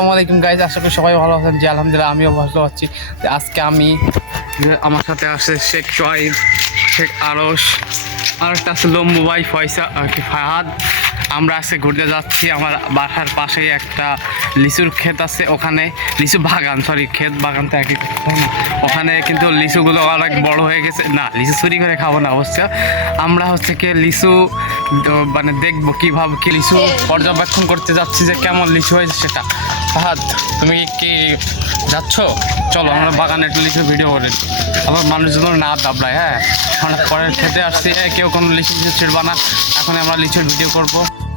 আসসালামু আলাইকুম গাইজ আশা করি সবাই ভালো আছেন। যে আলহামদুলিল্লাহ, আমিও ভালো আছি। আজকে আমি আমার সাথে আছে শেখ সোয়াইব শেখ আরস আর একটা আছে লম্বু ভাই ফয়সা আর কি, ফাহাদ। আমরা আজকে ঘুরতে যাচ্ছি, আমার বাসার পাশেই একটা লিচুর ক্ষেত আছে, ওখানে, লিচু বাগান সরি ক্ষেত বাগান তো একই? ওখানে কিন্তু লিচুগুলো অনেক বড় হয়ে গেছে। না, লিচু চুরি করে খাব না অবশ্য। আমরা হচ্ছে কি লিচু মানে দেখব কীভাবে কি লিচু পর্যবেক্ষণ করতে যাচ্ছি, যে কেমন লিচু হয়েছে সেটা। ফাহাদ তুমি কি যাচ্ছ? চলো আমরা বাগানে একটু লিচু ভিডিও করে। আবার মানুষজন না দাবড়ায় হ্যাঁ। আমরা পরে খেতে আসছি এ, কেউ কোনো লিচু লিচু ছিড়বা না এখন আমরা লিচুর ভিডিও করব।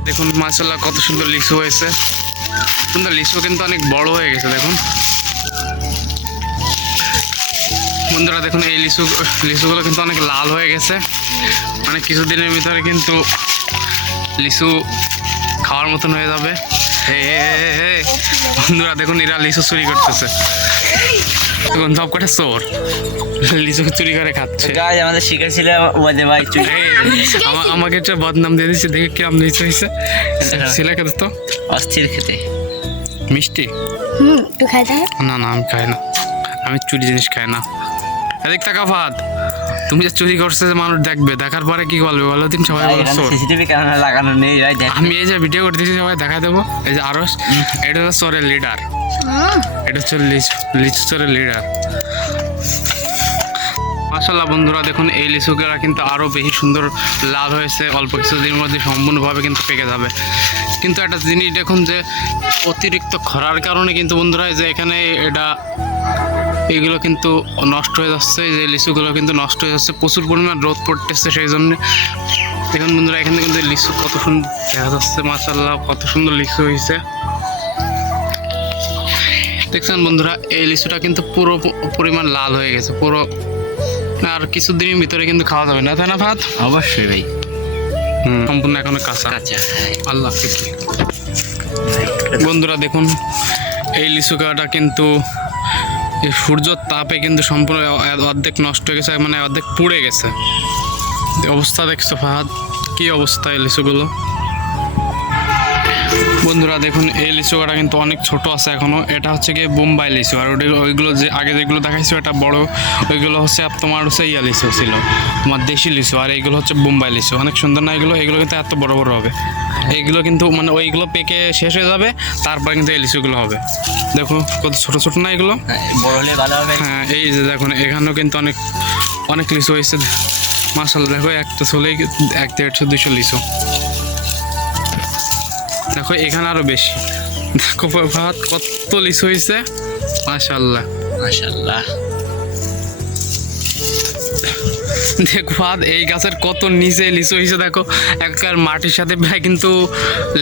দেখুন মাসাল্লাহ কত সুন্দর লিচু হয়েছে। সুন্দর লিচু কিন্তু অনেক বড় হয়ে গেছে দেখুন। বন্ধুরা দেখুন এই লিচু লিচুগুলো কিন্তু অনেক লাল হয়ে গেছে। মানে কিছুদিনের ভিতরে কিন্তু লিচু খাওয়ার মতন হয়ে যাবে। বন্ধুরা দেখুন এরা লিচু চুরি করতেছে। দেখুন সব কটা চোর। লিচু চুরি করে খাচ্ছে। গাছ আমাদের শিখেছিল ওদের ভাই চুরি আমাকে একটা বদনাম দিয়ে দিচ্ছে দেখে কিরম লিচু হয়েছে। ছেলে খেতে তো? অস্থির খেতে। মিষ্টি? হুম একটু খাই না না আমি খাই না। আমি চুরি জিনিস খাই না। এদিক টাকা ফাদ তুমি যে চুরি করছে মানুষ দেখবে দেখার পরে কি বলবে বলো দিন সবাই বলো চোর সিসিটিভি ক্যামেরা লাগানো নেই ভাই আমি এই যে ভিডিও করতেছি সবাই দেখা দেবো। এই যে আরস এটা হচ্ছে চোরের লিডার এটা হচ্ছে লিচু চোরের লিডার মাসাল্লাহ বন্ধুরা দেখুন এই লিচুগুলা কিন্তু আরও বেশি সুন্দর লাল হয়েছে। অল্প কিছুদিনের মধ্যে সম্পূর্ণভাবে কিন্তু পেকে যাবে। কিন্তু একটা জিনিস দেখুন যে অতিরিক্ত খরার কারণে কিন্তু বন্ধুরা এই যে এখানে এটা এগুলো কিন্তু নষ্ট হয়ে যাচ্ছে যে লিচুগুলো কিন্তু নষ্ট হয়ে যাচ্ছে প্রচুর পরিমাণ রোদ পড়তেছে সেই জন্য। দেখুন বন্ধুরা এখানে কিন্তু লিচু কত সুন্দর দেখা যাচ্ছে মাসাল্লাহ কত সুন্দর লিচু হয়েছে। দেখছেন বন্ধুরা এই লিচুটা কিন্তু পুরো পরিমাণ লাল হয়ে গেছে পুরো আর কিছুদিনের ভিতরে কিন্তু খাওয়া যাবে না তাই না ভাত? অবশ্যই ভাই। সম্পূর্ণ এখনও কাঁচা। কাঁচা। আল্লাহ বন্ধুরা দেখুন এই লিচু গাটা কিন্তু এই সূর্যর তাপে কিন্তু সম্পূর্ণ অর্ধেক নষ্ট হয়ে গেছে মানে অর্ধেক পুড়ে গেছে। অবস্থা দেখছ ফাহাদ? কী অবস্থা এই লিচুগুলো? বন্ধুরা দেখুন এই লিচু গাটা কিন্তু অনেক ছোট আছে এখনও। এটা হচ্ছে গিয়ে বোম্বাই লিচু আর ওটা ওইগুলো যে আগে যেগুলো দেখাইছো এটা বড়। ওইগুলো হচ্ছে তোমার হচ্ছে ইয়া লিচু ছিল তোমার দেশি লিচু আর এইগুলো হচ্ছে বোম্বাই লিচু। অনেক সুন্দর না এগুলো? এগুলো কিন্তু এত বড় বড় হবে। এইগুলো কিন্তু মানে ওইগুলো পেকে শেষ হয়ে যাবে তারপরে কিন্তু এই লিচুগুলো হবে। দেখো কত ছোট ছোট না এগুলো? হ্যাঁ, এই যে দেখুন এখানেও কিন্তু অনেক অনেক লিচু হয়েছে। মাসাল দেখো একটা চলেই এক দেড়শো দুশো লিচু। দেখো এখানে আরও বেশি। দেখো ভাত কত লিচু হয়েছে মাশাল্লাহ মাশাআল্লাহ। দেখো ভাত এই গাছের কত নিচে লিচু হয়েছে দেখো। একবার মাটির সাথে প্রায় কিন্তু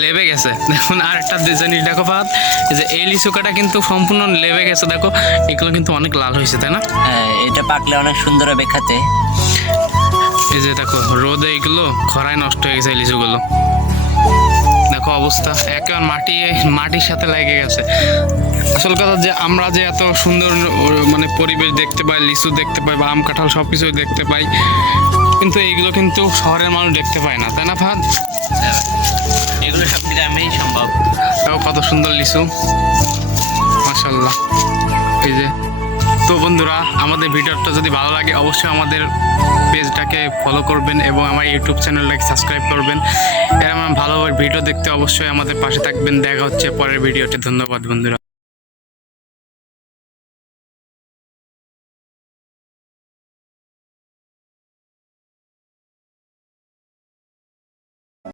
লেবে গেছে। দেখুন আর একটা জিনিস দেখো ভাত এই যে এই লিচু কাটা কিন্তু সম্পূর্ণ লেবে গেছে দেখো। এগুলো কিন্তু অনেক লাল হয়েছে তাই না? হ্যাঁ এটা পাকলে অনেক সুন্দর হবে খেতে। এই যে দেখো রোদে এগুলো খরায় নষ্ট হয়ে গেছে এই লিচুগুলো। দেখো অবস্থা। একেবারে মাটি মাটির সাথে লেগে গেছে। আসল কথা যে আমরা যে এত সুন্দর মানে পরিবেশ দেখতে পাই লিচু দেখতে পাই বা আম কাঁঠাল সব কিছু দেখতে পাই কিন্তু এইগুলো কিন্তু শহরের মানুষ দেখতে পায় না তাই না ফাদ এগুলো সব গ্রামেই সম্ভব। কত সুন্দর লিচু। মাশাল্লাহ এই যে বন্ধুরা, আমাদের ভিডিওটা যদি ভালো লাগে, অবশ্যই আমাদের পেজটাকে ফলো করবেন এবং আমার ইউটিউব চ্যানেলটাকে সাবস্ক্রাইব করবেন। এরকম ভালো ভিডিও দেখতে অবশ্যই আমাদের পাশে থাকবেন। দেখা হচ্ছে পরের ভিডিওটি ধন্যবাদ বন্ধুরা।